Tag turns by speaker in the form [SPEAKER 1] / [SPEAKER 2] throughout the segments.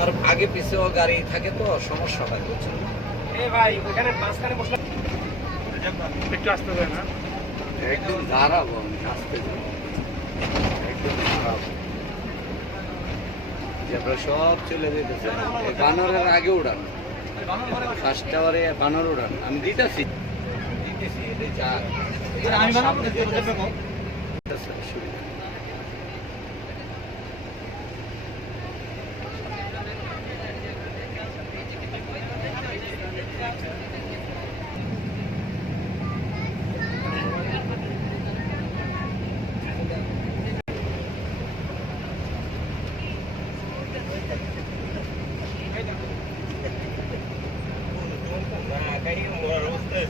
[SPEAKER 1] আমার আগে পিছেও গাড়ি থাকে তো সমস্যা হয় বুঝছেন
[SPEAKER 2] এ ভাই ওখানে মাঝখানে বসলে
[SPEAKER 3] একটু আসতে দেয় না
[SPEAKER 1] একদম দাঁড়াবো আমি আসতে একদম দাঁড়াবো। যেগুলো সব চলে যেতেছে বানরের আগে উড়ান। ফার্স্ট টাওয়ারে বানর উড়ান। আমি দিতেছি। দিতেছি এটা
[SPEAKER 2] আমি
[SPEAKER 1] সামনে
[SPEAKER 2] দেখতে
[SPEAKER 1] যেতেছে।
[SPEAKER 2] দেখো
[SPEAKER 1] আচ্ছা, সুবিধা নেই।
[SPEAKER 3] ওরে ভিউ ভিউ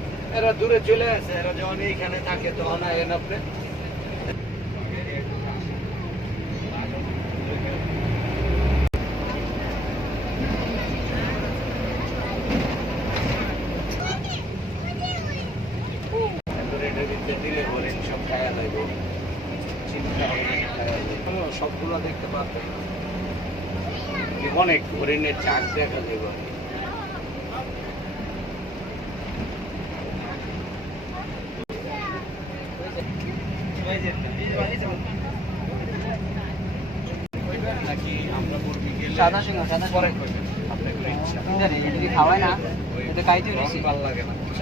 [SPEAKER 1] এরা দূরে চলে আসে, এরা যখন এইখানে থাকে তখন আয়েন আপনি। সবগুলো দেখতে পাবেন অনেক হরিণের চাক দেখা যাবে নাকি আমরা মুরগি গেলে
[SPEAKER 2] সাদা সিংহ সাদা খাওয়ায় না? এটা খাইতে
[SPEAKER 1] লাগে না। বুঝছ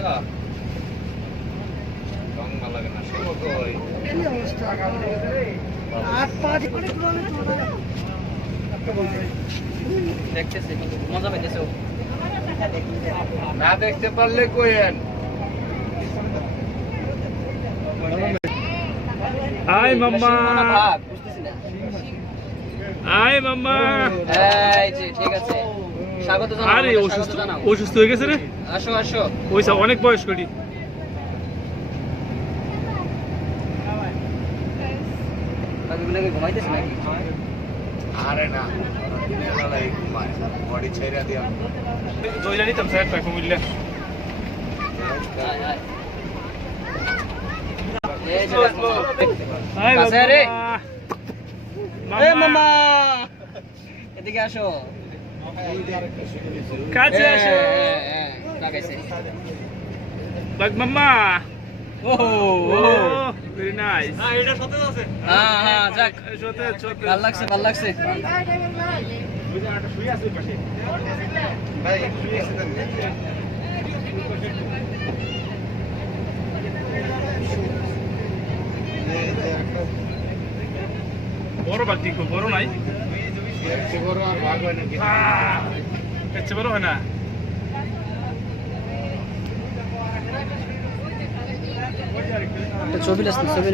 [SPEAKER 1] রং ভালো লাগে না। সব ওই
[SPEAKER 2] দেখতেছি মজা পাইতেছো
[SPEAKER 1] না দেখতে পারলে কোয়েন
[SPEAKER 3] আয় মাম্মা আয় মাম্মা
[SPEAKER 2] এই যে ঠিক আছে। স্বাগত জানাও
[SPEAKER 3] আরে অসুস্থ অসুস্থ হয়ে গেছে রে?
[SPEAKER 2] আসো আসো।
[SPEAKER 3] ওই সব অনেক বয়স করি
[SPEAKER 2] ঘুমাইতেছে নাকি?
[SPEAKER 1] আরে না বডি ছেড়ে দিয়া।
[SPEAKER 3] জয়লা নিতাম স্যার টাকা মিললে।
[SPEAKER 2] এই যে কাছে রে। মামা এদিকে আসো
[SPEAKER 3] কাছে
[SPEAKER 2] লাগাইছে হ্যাঁ হ্যাঁ ভালো লাগছে ভালো লাগছে
[SPEAKER 3] বড় কো বড় নাই?
[SPEAKER 1] বড় আর ভাগ হয়
[SPEAKER 3] বড় হয় না?
[SPEAKER 2] ছবি ছবি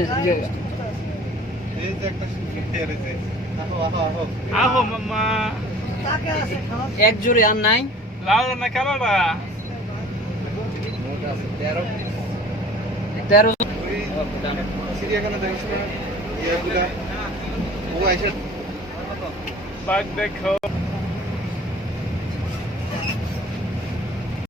[SPEAKER 3] আহো মাম্মা।
[SPEAKER 2] এক জোড়ে আর নাই?
[SPEAKER 3] লাল না কালারটা
[SPEAKER 1] মোট আছে তেরো
[SPEAKER 2] তেরো
[SPEAKER 3] বাগ দেখো